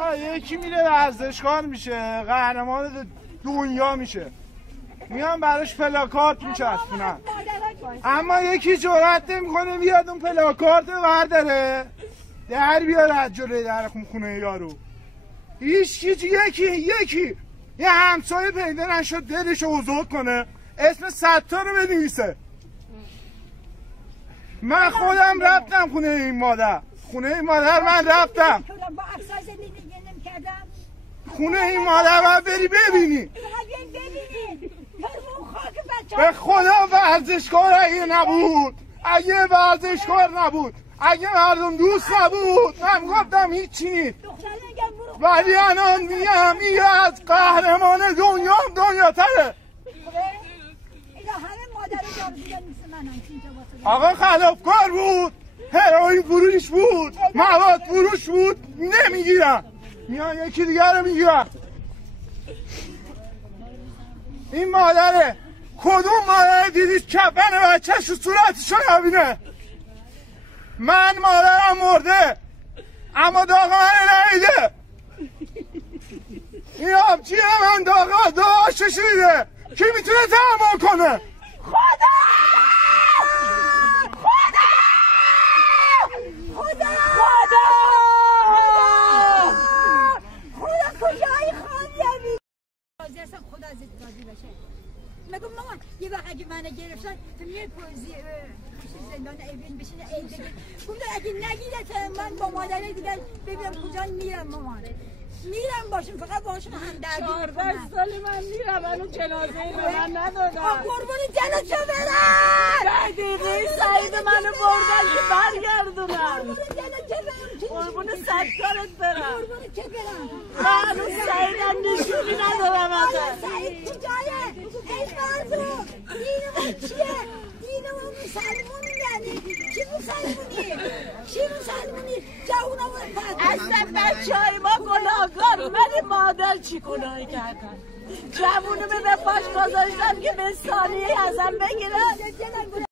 آقا یکی میره ورزشکار میشه، قهرمان دنیا میشه، میان براش پلاکارت میچسبونن، اما یکی جرئت نمیکنه بیاد اون پلاکارت برداره در بیاره از جلوی در خونه یارو. یکی یه همسایه پیدا نشد دلش بزرگ کنه اسم ستار رو بنویسه. من خودم رفتم خونه این مادر من رفتم خونه این مادر باید بری ببینی. به خدا ورزشکار اگه ورزشکار نبود، اگه مردم دوست نبود، من گفتم هیچی نیست. ولی الان میگم این از قهرمان دنیا تره. آقا خلافکار بود، هروئین فروش بود، مواد فروش بود، نمیگیرن، میان یکی دیگر رو میگیرن. این مادره، کدوم مادر دیدید کفن بچه‌ش و صورتشو نبینه؟ من مادرم مرده اما داغ من نیده. این آبچیه من داغش شیده، کی میتونه تحمل کنه؟ خدا کجایی خواندی؟ راضی هستم خدا ازت راضی بشه. مگه مامان یه وقت اگه منو گرفتن تو میای پوزی زندان ایوین بشینه گفتن اگه نگیرت من با مادر دیگر ببینم کجا میرم مامان. میرم باشم فقط باشم هم دردی 14 سال من میرم الان جنازه به من ندادن. قربون جلوشو برم. دقیقه سعید منو بردن که برگردونم. قربون جلوشو برم. قربون ستارت برم. قربون چه برم؟ من هنوز سعیدم نشونی ندارم ازت. سعید کجایه؟ ای مردم دینمون چیه؟ دینمون مسلمونی یعنی چی مسلمونی؟ جوونمون اصلا بچه های ما گناهکار ولی مادر چی گناهی کردن؟ جوونو به پاش گذاشتم که به ثانیه ازم بگیرن.